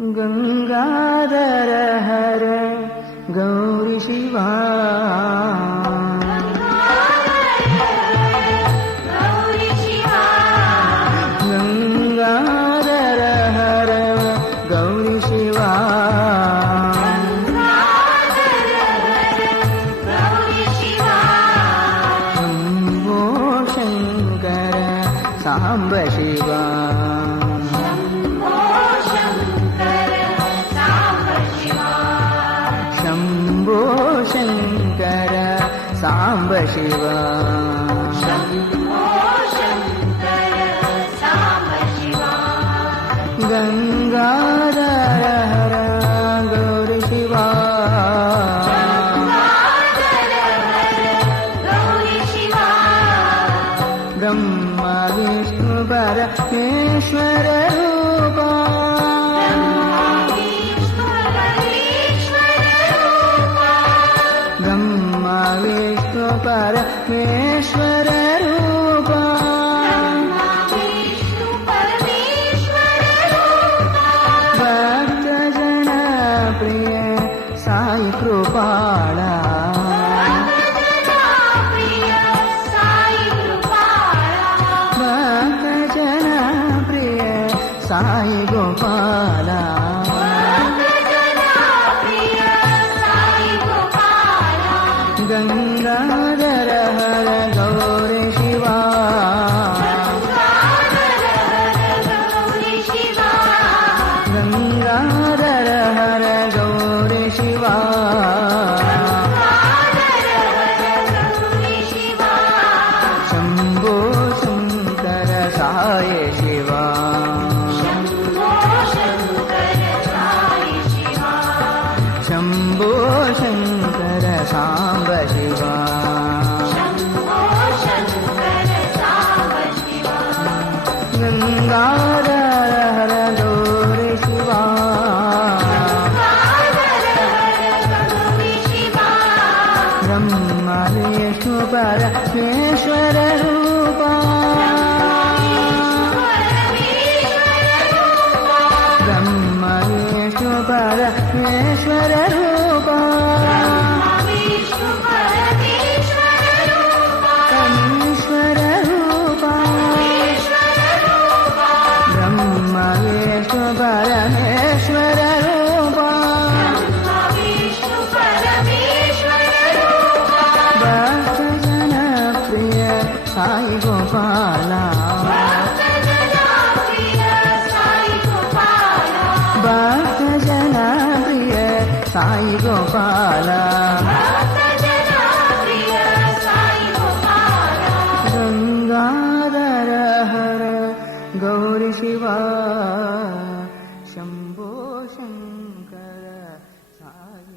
गंगाधर हर गौरी शिवा गंगाधर हर गौरी शिवा शंभो शंकर सांब शिवा शंभो शंकर सांब शिवा गंगाधर हर गौरी शिवा ब्रह्मा विष्णु परमेश्वर रूपा ब्रह्मा विष्णु परमेश्वर रूपा भक्त जन प्रिय साई कृपाला भक्त जन प्रिय साई गोपाला गंगाधर हर गौरी शिवा गंगाधर हर गौरी शिवा शंभो शंकर साई शिवा शंभो शंकर सांब शिवा गंगाधर हर गौरी शिवा ब्रह्मा विष्णु परमेश्वर रूपा ब्रह्मा विष्णु परमेश्वर रूपा परमेश्वर रूपा ब्रह्मा विष्णु परमेश्वर रूपा भक्त जन प्रिय साई गोपाला भक्त जन प्रिय साई गोपाला गंगाधर हर गौरी शिवा शंभो शंकर साई